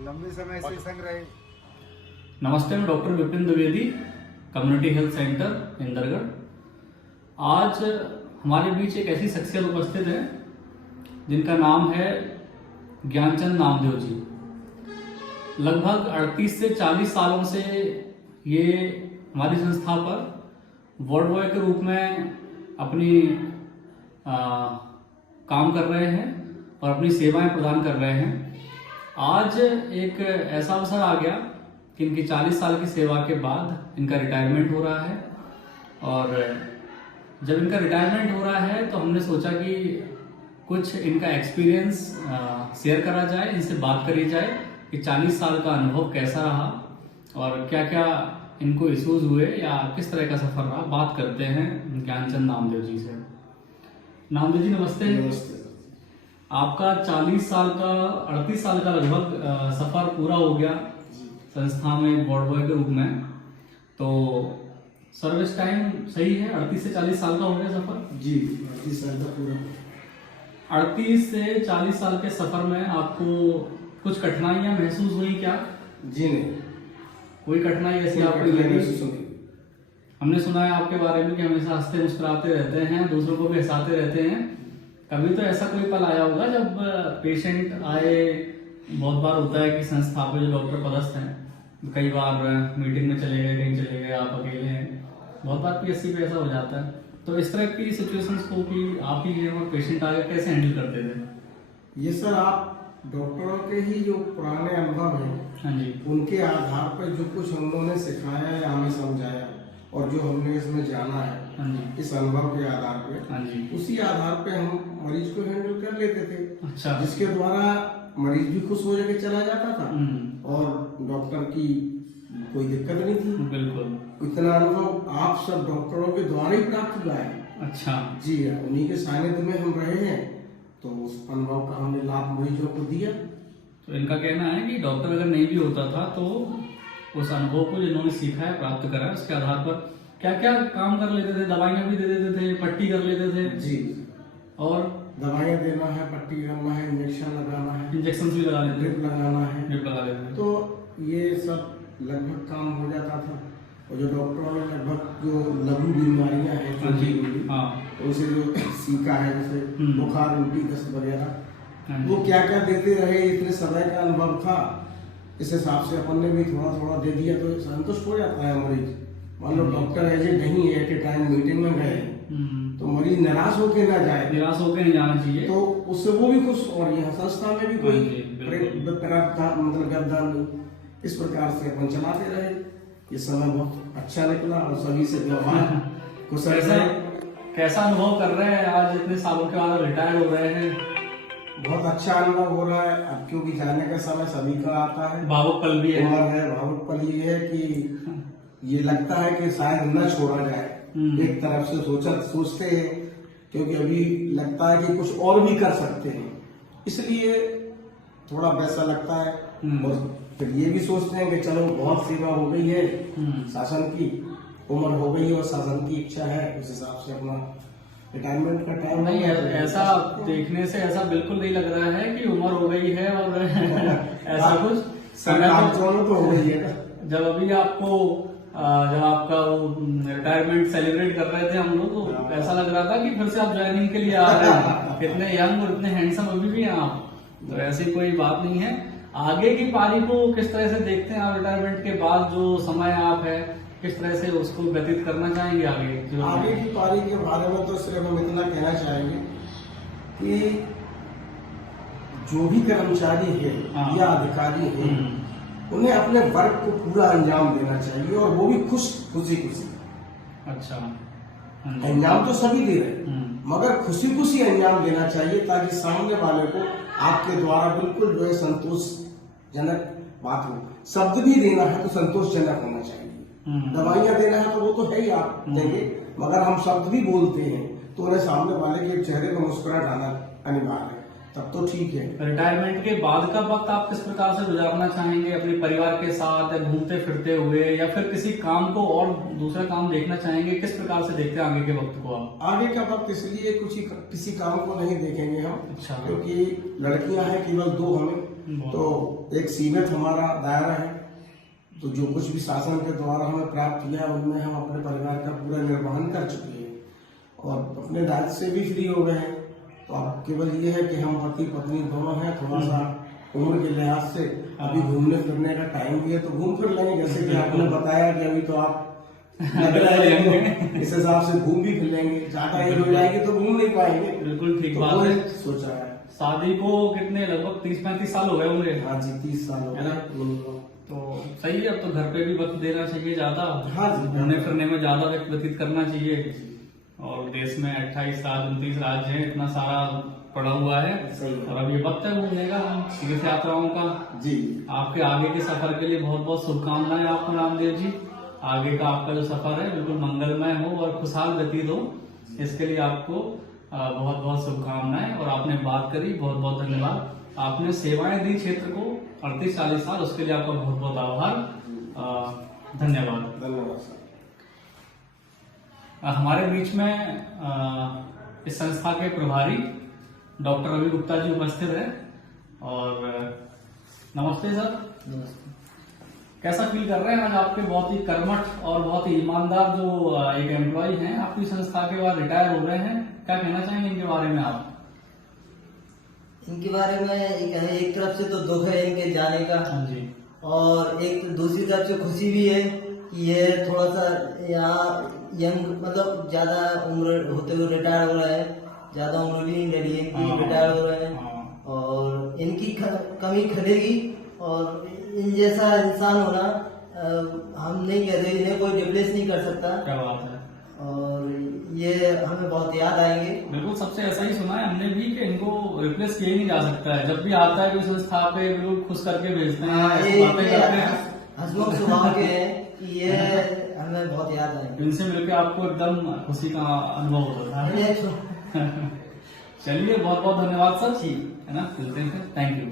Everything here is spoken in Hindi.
लंबे समय से संग रहे। नमस्ते, मैं doctor Vipin Dwivedi, community health centre Indergarh. आज हमारे बीच एक ऐसी शख्सियत उपस्थित है जिनका नाम है ज्ञानचंद नामदेव जी। लगभग 38 से 40 सालों से ये हमारी संस्था पर वार्ड बॉय के रूप में अपनी काम कर रहे हैं और अपनी सेवाएं प्रदान कर रहे हैं। आज एक ऐसा अवसर आ गया कि इनकी 40 साल की सेवा के बाद इनका रिटायरमेंट हो रहा है, और जब इनका रिटायरमेंट हो रहा है तो हमने सोचा कि कुछ इनका एक्सपीरियंस शेयर करा जाए, इनसे बात करी जाए कि 40 साल का अनुभव कैसा रहा और क्या क्या इनको इश्यूज हुए या किस तरह का सफर रहा। बात करते हैं ज्ञानचंद नामदेव जी से। नामदेव जी नमस्ते। नमस्ते। आपका 40 साल का 38 साल का लगभग सफर पूरा हो गया संस्था में वार्ड बॉय के रूप में, तो सर्विस टाइम सही है? 38 से 40 साल का हो गया सफर जी। 38 साल का पूरा। 38 से 40 साल के सफर में आपको कुछ कठिनाइयां महसूस हुई क्या? जी नहीं, कोई कठिनाई ऐसी आपको लगी? सुनी। हमने सुना है आपके बारे में कि हमेशा हंसते मुस्कुराते रहते हैं, दूसरों को भी हंसाते रहते हैं। कभी तो ऐसा कोई पल आया होगा जब पेशेंट आए, बहुत बार होता है कि संस्था पे जो डॉक्टर पदस्थ हैं कई बार मीटिंग में चले गए, कहीं चले गए, आप अकेले हैं, बहुत बार पीएससी पे ऐसा हो जाता है। तो इस तरह की सिचुएशंस को कि आप ही और पेशेंट आगे कैसे हैंडल करते थे? ये सर आप डॉक्टरों के ही जो पुराने अनुभव हैं, हाँ जी, उनके आधार पर जो कुछ हम लोगों ने सिखाया या हमें समझाया और जो हमने इसमें जाना है, हाँ जी, इस अनुभव के आधार पे, हाँ जी, उसी आधार पे हम मरीज को हैंडल कर लेते थे। अच्छा, जिसके द्वारा मरीज भी खुश हो जाके चला जाता था और डॉक्टर की कोई दिक्कत नहीं थी। बिल्कुल। इतना अनुभव आप सब डॉक्टरों के द्वारा ही प्राप्त हुआ है। अच्छा जी हाँ, उन्हीं के सानिध्य में हम रहे हैं, तो उस अनुभव का हमने लाभ मरीजों को दिया। तो इनका कहना है कि डॉक्टर अगर नहीं भी होता था तो उस अनुभव को जिन्होंने सीखा है, प्राप्त करा है, उसके आधार पर क्या क्या काम कर लेते थे? दवाइयाँ भी दे देते थे, पट्टी कर लेते थे जी, और दवाइयाँ देना है, पट्टी करना है, इंजेक्शन लगाना है, इंजेक्शन भी लगा लेते ड्रिप लगाना है, ड्रिप लगा लेते थे। तो ये सब लगभग काम हो जाता था। और जो डॉक्टरों ने लगभग जो लघु बीमारियां हैं, हाँ जी, हाँ, उनसे जो सीखा है, जैसे बुखार, उल्टी, दस्त वगैरह, हाँ जी, वो क्या क्या देते रहे, इतने समय का अनुभव था, इस हिसाब से अपन ने भी थोड़ा थोड़ा दे दिया तो संतुष्ट हो जाता है मरीज। मान लो डॉक्टर ऐसे नहीं है कि टाइम मीटिंग में गए तो मरीज निराश होके ना जाए, निराश होकर नहीं जाना चाहिए, तो उससे वो भी खुश। और यहाँ संस्था में भी कोई हाँ जी, बिल्कुल। मतलब व्यवधान नहीं। इस प्रकार से अपन चलाते रहे। ये समय बहुत अच्छा निकला और सभी से व्यवहार कुशल कैसा रहे। कैसा अनुभव कर रहे हैं आज इतने सालों के बाद रिटायर हो रहे हैं? बहुत अच्छा अनुभव हो रहा है। अब क्योंकि जाने का समय सभी का आता है, भावुक पल भी है। उम्र है, भावुक पल ये है कि ये लगता है कि शायद न छोड़ा जाए। एक तरफ से सोचते हैं क्योंकि अभी लगता है कि कुछ और भी कर सकते हैं, इसलिए थोड़ा वैसा लगता है। और फिर ये भी सोचते हैं कि चलो बहुत सेवा हो गई है, शासन की उम्र हो गई है और शासन की इच्छा है, उस हिसाब से अपना रिटायरमेंट का टाइम नहीं है। ऐसा देखने से ऐसा बिल्कुल नहीं लग रहा है कि उम्र हो गई है और ऐसा कुछ सरकार तो हो गई है। जब अभी आपको जब आपका रिटायरमेंट सेलिब्रेट कर रहे थे हम लोग, तो ऐसा लग रहा था कि फिर से आप ज्वाइनिंग के लिए आ रहे हैं। इतने यंग और इतने हैंडसम अभी भी हैं आप, तो ऐसी कोई बात नहीं है। आगे की पारी को किस तरह से देखते हैं आप? रिटायरमेंट के बाद जो समय आप है, किस तरह से उसको व्यतीत करना चाहेंगे आगे? आगे की पारी के बारे में तो सिर्फ हम इतना कहना चाहेंगे कि जो भी कर्मचारी है या अधिकारी है, उन्हें अपने वर्क को पूरा अंजाम देना चाहिए और वो भी खुशी। अच्छा, अंजाम तो सभी दे रहे हैं, मगर खुशी अंजाम देना चाहिए ताकि सामने वाले को आपके द्वारा बिल्कुल जो है संतोषजनक बात हो। शब्द भी देना है तो संतोषजनक होना चाहिए। दवाइयाँ देना है तो वो तो है ही, आप देंगे, मगर हम शब्द भी बोलते हैं तो उन्हें सामने वाले के चेहरे पर मुस्कुराहट आना अनिवार्य है, तब तो ठीक है। रिटायरमेंट के बाद का वक्त आप किस प्रकार से गुजारना चाहेंगे? अपने परिवार के साथ, या घूमते फिरते हुए, या फिर किसी काम को और दूसरा काम देखना चाहेंगे? किस प्रकार से देखते हैं आगे के वक्त को आप? आगे का वक्त इसलिए किसी काम को नहीं देखेंगे हम। अच्छा, क्योंकि लड़कियां हैं केवल 2 हमें, तो एक सीमित हमारा दायरा है, तो जो कुछ भी शासन के द्वारा हमें प्राप्त किया उनमें हम अपने परिवार का पूरा निर्वहन कर चुके हैं और अपने दायित्व से भी फ्री हो गए हैं। तो अब केवल ये है कि हम पति पत्नी दोनों हैं, थोड़ा सा उम्र के लिहाज से अभी घूमने फिरने का टाइम भी है तो घूम फिर लेंगे, जैसे कि आपने बताया कि अभी तो आप लग रहा है इस हिसाब से घूम भी फिर लेंगे, ज्यादा एज हो जाएगी तो घूम नहीं पाएंगे। बिल्कुल ठीक तो बात वही है। सोचा है। शादी को कितने लगभग 30-35 साल हो गए होंगे। हाँ जी, 30 साल हो है ना? गए। तो सही है, अब तो घर पे भी वक्त देना चाहिए ज्यादा। हाँ जी, घूमने फिरने में ज्यादा वक्त व्यतीत करना चाहिए। और देश में 28 राज्य 29 राज्य है, इतना सारा पड़ा हुआ है सही है। और अब ये वक्त है घूमने का, तीर्थ यात्राओं का। जी, आपके आगे के सफर के लिए बहुत बहुत शुभकामनाएं आपको रामदेव जी। आगे का आपका जो सफर है बिल्कुल मंगलमय हो और खुशहाल व्यतीत हो, इसके लिए आपको बहुत बहुत शुभकामनाएं। और आपने बात करी, बहुत बहुत धन्यवाद। आपने सेवाएं दी क्षेत्र को 38-40 साल, उसके लिए आपका बहुत बहुत आभार, धन्यवाद। धन्यवाद सर। हमारे बीच में इस संस्था के प्रभारी डॉक्टर रवि गुप्ता जी उपस्थित है। और नमस्ते सर। नमस्ते। कैसा फील कर रहे हैं आज? आपके बहुत ही कर्मठ और बहुत ही ईमानदार जो एक एम्प्लॉय हैं आपकी संस्था के बाद रिटायर हो रहे हैं, क्या कहना चाहेंगे इनके बारे में आप? इनके बारे में एक तरफ से तो दुख है इनके जाने का, हाँ जी, और एक दूसरी तरफ से खुशी भी है कि ये थोड़ा सा यहाँ यंग, मतलब ज्यादा उम्र होते हुए रिटायर हो रहा है, ज्यादा उम्र भी नहीं रही है इनकी, रिटायर हो रहे हैं। और इनकी कमी खलेगी, और इन जैसा इंसान होना हम नहीं कहते, इन्हें कोई रिप्लेस नहीं कर सकता। क्या बात है। और ये हमें बहुत याद आएंगे। बिल्कुल, सबसे ऐसा ही सुना है हमने भी कि इनको रिप्लेस किया ही नहीं जा सकता है। जब भी आता है कोई संस्था पे बिल्कुल खुश करके भेजते हैं, बातें करते हैं, हंसमुख स्वभाव के हैं, ये हमें बहुत याद आएंगे। इनसे मिलकर आपको एकदम खुशी का अनुभव होता है। चलिए, बहुत बहुत धन्यवाद सर। ठीक है ना, मिलते हैं, थैंक यू।